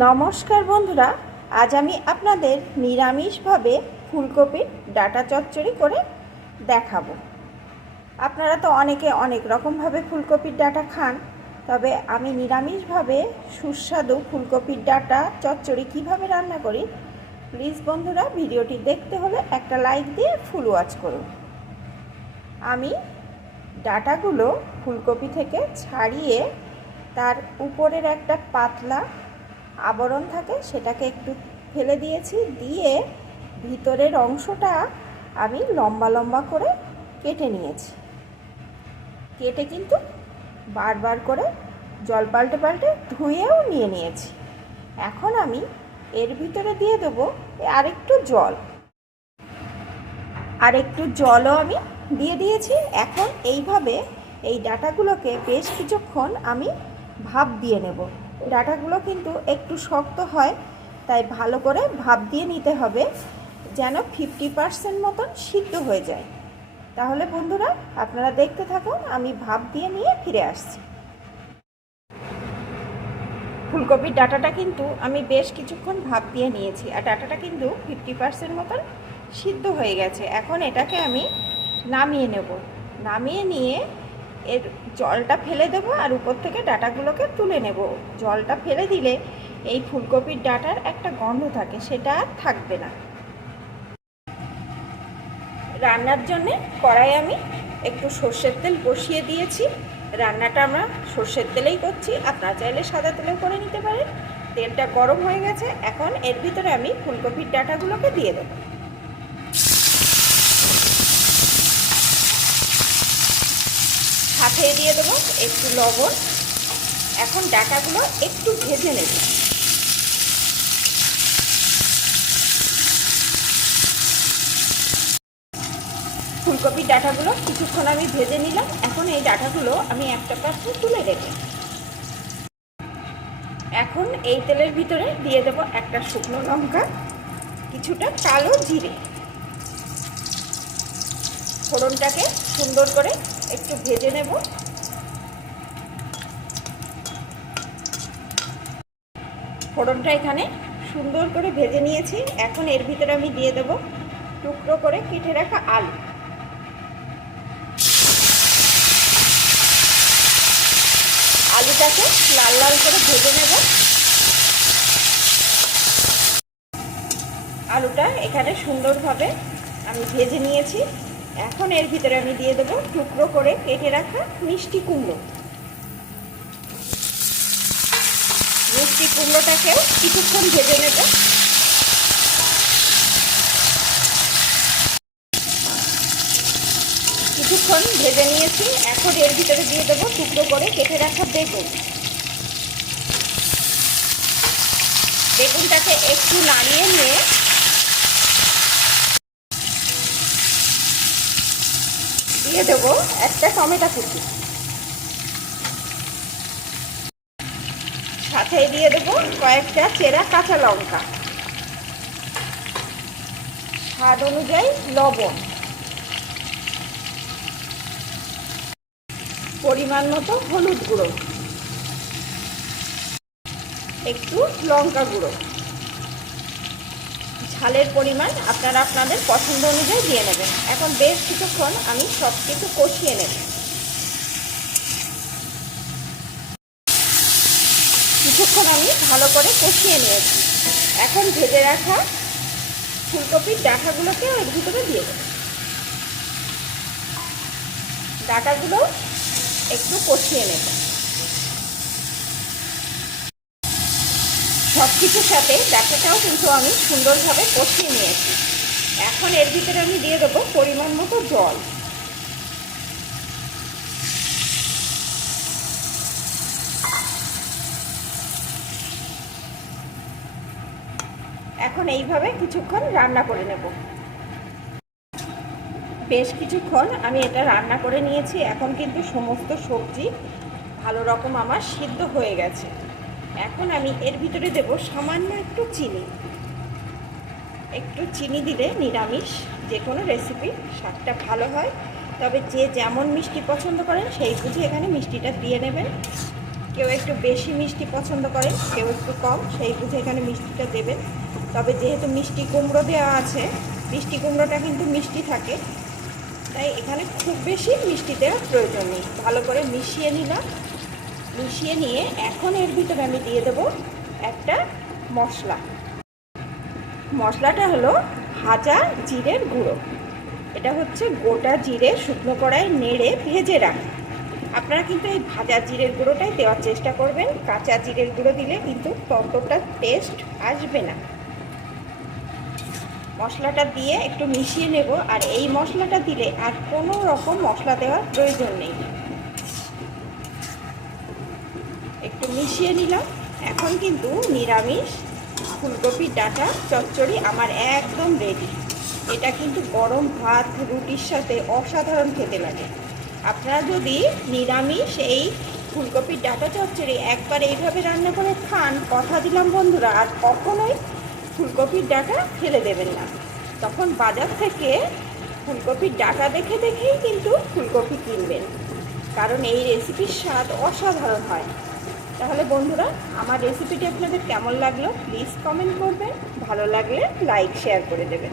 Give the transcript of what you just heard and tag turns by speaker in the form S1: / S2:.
S1: নমস্কার বন্ধুরা, আজ আমি আপনাদের নিরামিষভাবে ফুলকপির ডাটা চচ্চড়ি করে দেখাবো। আপনারা তো অনেকে অনেক রকমভাবে ফুলকপির ডাটা খান, তবে আমি নিরামিষভাবে সুস্বাদু ফুলকপির ডাটা চচ্চড়ি কীভাবে রান্না করি, প্লিজ বন্ধুরা, ভিডিওটি দেখতে হলে একটা লাইক দিয়ে ফুল ওয়াচ করুন। আমি ডাটাগুলো ফুলকপি থেকে ছাড়িয়ে তার উপরের একটা পাতলা আবরণ থাকে, সেটাকে একটু ফেলে দিয়েছি, দিয়ে ভিতরের অংশটা আমি লম্বা লম্বা করে কেটে নিয়েছি। কেটে কিন্তু বারবার করে জল পাল্টে পাল্টে ধুয়েও নিয়ে নিয়েছি। এখন আমি এর ভিতরে দিয়ে দেবো আরেকটু জল। আর একটু জলও আমি দিয়ে দিয়েছি। এখন এইভাবে এই ডাটাগুলোকে বেশ কিছুক্ষণ আমি ভাপ দিয়ে নেব। ডাটাগুলো কিন্তু একটু শক্ত হয়, তাই ভালো করে ভাপ দিয়ে নিতে হবে যেন ফিফটি পার্সেন্ট মতন সিদ্ধ হয়ে যায়। তাহলে বন্ধুরা, আপনারা দেখতে থাকুন, আমি ভাপ দিয়ে নিয়ে ফিরে আসছি। ফুলকপির ডাটাটা কিন্তু আমি বেশ কিছুক্ষণ ভাপ দিয়ে নিয়েছি, আর ডাটাটা কিন্তু ফিফটি পার্সেন্ট মতন সিদ্ধ হয়ে গেছে। এখন এটাকে আমি নামিয়ে নেব। নামিয়ে নিয়ে এর জলটা ফেলে দেবো আর উপর থেকে ডাটাগুলোকে তুলে নেব। জলটা ফেলে দিলে এই ফুলকপির ডাটার একটা গন্ধ থাকে, সেটা আর থাকবে না। রান্নার জন্যে কড়াই আমি একটু সর্ষের তেল বসিয়ে দিয়েছি। রান্নাটা আমরা সর্ষের তেলেই করছি আপনারা চাইলে সাদা তেলেও করে নিতে পারেন। তেলটা গরম হয়ে গেছে, এখন এর ভিতরে আমি ফুলকপির ডাটাগুলোকে দিয়ে দেবো। সাথে দিয়ে দেবো একটু লবণ। এখন ডাটাগুলো একটু ভেজে নেব। ফুলকপির ডাটাগুলো কিছুক্ষণ আমি ভেজে নিলাম। এখন এই ডাটাগুলো আমি একটা পাত্রে তুলে রেখে এখন এই তেলের ভিতরে দিয়ে দেব একটা শুকনো লঙ্কা, কিছুটা কালো জিরে। ফোড়নটাকে সুন্দর করে একটু ভেজে নেব। ফোড়নটা এখানে সুন্দর করে ভেজে নিয়েছি। এখন এর ভিতরে আমি দিয়ে দেব টুকরো করে কেটে রাখা আলু। আলুটাকে লাল লাল করে ভেজে নেব। আলুটা এখানে সুন্দরভাবে আমি ভেজে নিয়েছি। এখন এর ভিতরে আমি দিয়ে দেবো টুকরো করে কেটে রাখা মিষ্টি কুমড়ো। মিষ্টি কুমড়োটাকেও কিছুক্ষণ ভেজে নেব। কিছুক্ষণ ভেজে নিয়েছি। এখন এর ভিতরে দিয়ে দেবো টুকরো করে কেটে রাখা বেগুন। বেগুনটাকে একটু নাড়িয়ে নিয়ে দিয়ে দেবো একটা টমেটো কুচি। সাথে দিয়ে দেবো কয়েকটা চেরা কাঁচা লঙ্কা। স্বাদ অনুযায়ী লবণ। পরিমাণ মতো হলুদ গুঁড়ো। একটু লঙ্কা গুঁড়ো। ঝালের পরিমাণ আপনারা আপনাদের পছন্দ অনুযায়ী দিয়ে নেবেন। এখন বেশ কিছুক্ষণ আমি সব কিছু কষিয়ে নেব। কিছুক্ষণ আমি ভালো করে কষিয়ে নিয়েছি। এখন ভেজে রাখা ফুলকপির ডাঁটাগুলোকে এর ভিতরে দিয়ে দেব। ডাঁটাগুলো একটু কষিয়ে নেব। সব কিছুর সাথে ডাটাটাও কিন্তু আমি সুন্দরভাবে কষিয়ে নিয়েছি। এখন এর ভিতরে আমি দিয়ে দেবো পরিমাণ মতো জল। এখন এইভাবে কিছুক্ষণ রান্না করে নেব। বেশ কিছুক্ষণ আমি এটা রান্না করে নিয়েছি। এখন কিন্তু সমস্ত সবজি ভালো রকম আমার সিদ্ধ হয়ে গেছে। এখন আমি এর ভিতরে দেব সামান্য একটু চিনি। একটু চিনি দিলে নিরামিষ যে কোনো রেসিপি স্বাদটা ভালো হয়। তবে যে যেমন মিষ্টি পছন্দ করেন, সেই বুঝে এখানে মিষ্টিটা দিয়ে নেবেন। কেউ একটু বেশি মিষ্টি পছন্দ করেন, কেউ একটু কম, সেই বুঝে এখানে মিষ্টিটা দেবেন। তবে যেহেতু মিষ্টি কুমড়ো দেওয়া আছে, মিষ্টি কুমড়োটা কিন্তু মিষ্টি থাকে। তাই এখানে খুব বেশি মিষ্টি দেওয়ার প্রয়োজন নেই। ভালো করে মিশিয়ে নিলাম। মিশিয়ে নিয়ে এখন এর ভিতরে আমি দিয়ে দেবো একটা মশলা। মশলাটা হলো ভাজা জিরের গুঁড়ো। এটা হচ্ছে গোটা জিরে শুকনো কড়াই নেড়ে ভেজে রাখা। আপনারা কিন্তু এই ভাজা জিরের গুঁড়োটাই দেওয়ার চেষ্টা করবেন। কাঁচা জিরের গুঁড়ো দিলে কিন্তু ততটা টেস্ট আসবে না। মশলাটা দিয়ে একটু মিশিয়ে নেব। আর এই মশলাটা দিলে আর কোনো রকম মশলা দেওয়ার প্রয়োজন নেই একটু মিশিয়ে নিলাম। এখন কিন্তু নিরামিষ ফুলকপির ডাটা, চচ্চড়ি আমার একদম রেডি এটা কিন্তু গরম ভাত, রুটির সাথে অসাধারণ খেতে লাগে। আপনারা যদি নিরামিষ এই ফুলকপির ডাটা, চচ্চড়ি একবার এইভাবে রান্না করে খান, কথা দিলাম বন্ধুরা, আর কখনোই ফুলকপির ডাটা ফেলে দেবেন না। তখন বাজার থেকে ফুলকপির ডাটা দেখে দেখেই কিন্তু ফুলকপি কিনবেন। কারণ এই রেসিপির স্বাদ অসাধারণ হয়। তাহলে বন্ধুরা, আমার রেসিপিটি আপনাদের কেমন লাগল? প্লিজ কমেন্ট করবেন। ভালো লাগলে লাইক শেয়ার করে দেবেন।